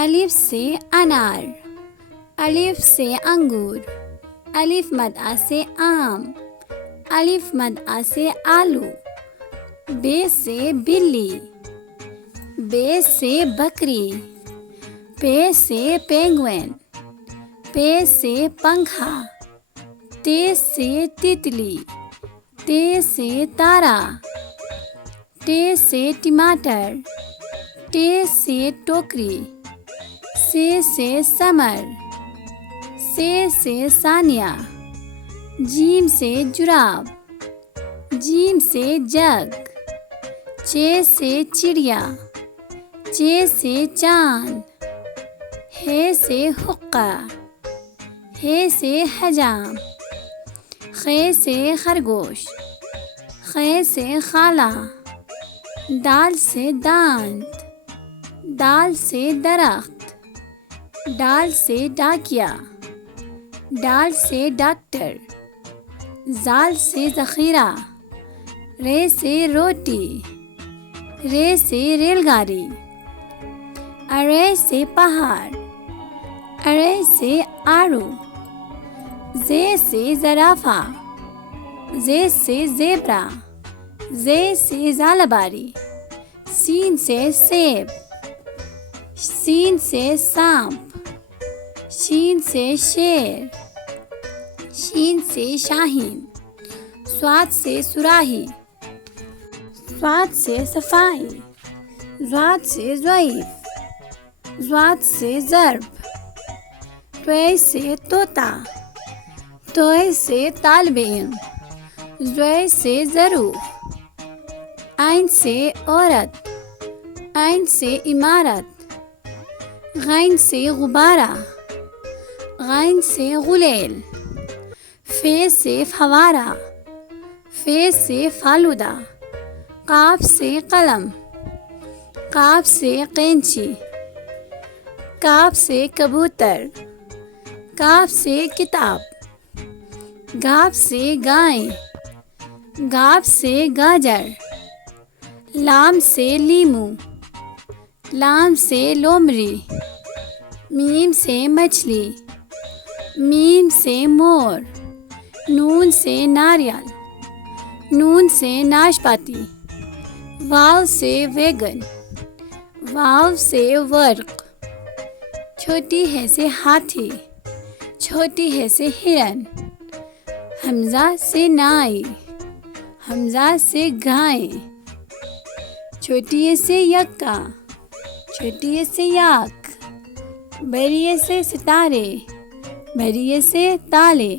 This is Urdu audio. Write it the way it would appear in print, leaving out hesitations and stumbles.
الف سے انار، الف سے انگور، الف مد آ سے آم، الف مد آ سے آلو، بے سے بلی، بے سے بکری، پے سے پینگوئن، پے سے پنکھا، تے سے تتلی، تے سے تارا، ٹے سے ٹماٹر، ٹے سے ٹوکری، سے سمر، سے ثانیہ، جیم سے جراب، جیم سے جگ، چے سے چڑیا، چے سے چاند، ہے سے حقہ، ہے سے حجام، خے سے خرگوش، خے سے خالہ، دال سے دانت، دال سے درخت، ڈال سے ڈاکیا، ڈال سے ڈاکٹر، زال سے ذخیرہ، رے سے روٹی، رے سے ریل گاڑی، ارے سے پہاڑ، ارے سے آڑو، زے سے زرافہ، زے سے زیبرا، زے سے زالباری، سین سے سیب، سین سے سانپ، شین سے شیر، شین سے شاہین، صاد سے صراحی، صاد سے صفائی، ضاد سے ضعیف، ضاد سے ضرب، طے سے طوطا، طے سے طالب علم، ضے سے ظروف، عین سے عورت، عین سے عمارت، غین سے غبارہ، غین سے غلیل، فے سے فوارہ، فے سے فالودہ، قاف سے قلم، قاف سے قینچی، کاف سے کبوتر، کاف سے کتاب، گاف سے گائے، گاف سے گاجر، لام سے لیمو، لام سے لومڑی، میم سے مچھلی، میم سے مور، نون سے ناریل، نون سے ناشپاتی، واو سے ویگن، واو سے ورق، چھوٹی ہے سے ہاتھی، چھوٹی ہے سے ہرن، حمزہ سے نائی، حمزہ سے گائے، چھوٹی سے یکا، چھوٹی سے یاک، بڑی سے ستارے، بڑی سے تالے۔